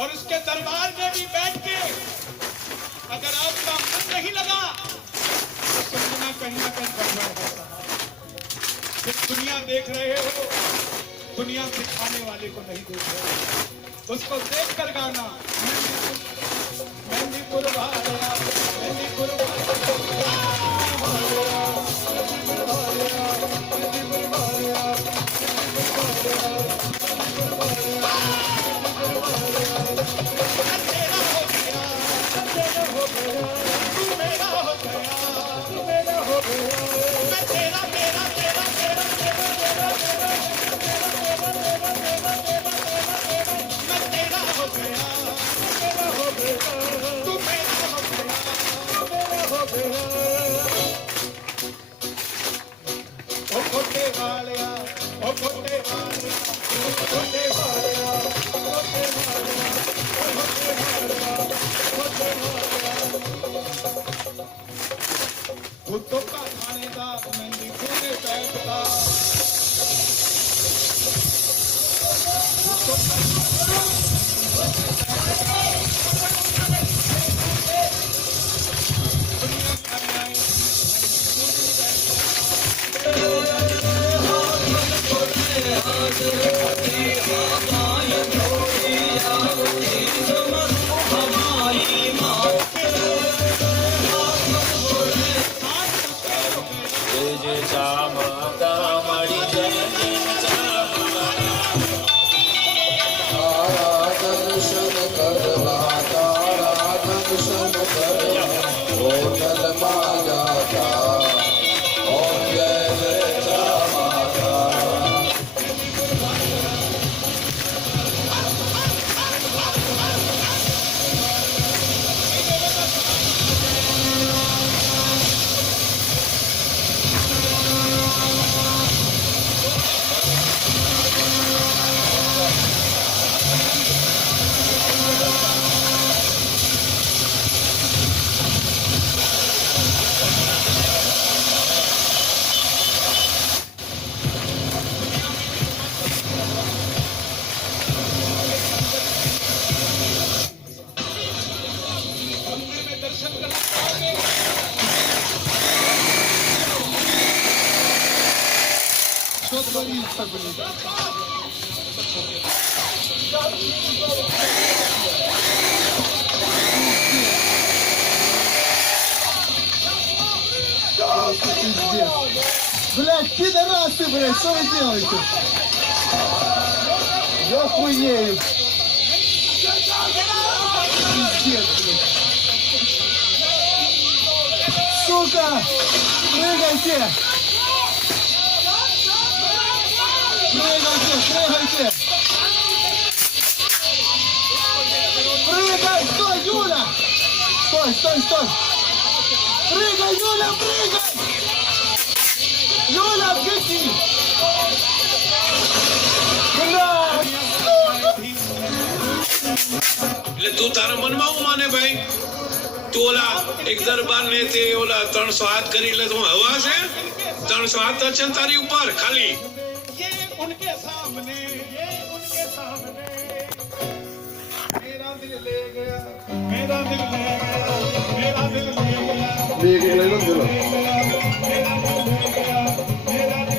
और उसके दरबार में भी बैठ के अगर आपका मन नहीं लगा तो समझना कहीं ना कहीं गड़बड़ है साहब। जब दुनिया देख रहे हो, दुनिया दिखाने वाले को नहीं देख रहे, उसको देख कर गाना मेहंदीपुर वालिया, मेहंदीपुर भूतों का थानेदार मेहंदीपुर में बैठता, Блядь, пидорасы, блядь, что вы делаете? Я охуею. Пиздец, блядь. Сука! Прыгайте! Прыгайте! Прыгай! Стой, Юля! Стой! Прыгай, Юля, прыгай! Юля, беги! એટલે તું તારા મનમાં હું માને ભાઈ, તું ઓલા એક દરબાર ને તે ઓલા 300 હાથ કરી લે, તું હવા છે 300 હાથ છે તારી ઉપર ખાલી ये उनके सामने मेरा दिल ले गया, मेरा दिल ले गया, मेरा दिल ले गया, ले गया, ले लो, ले लो। मेरा दिल ले गया,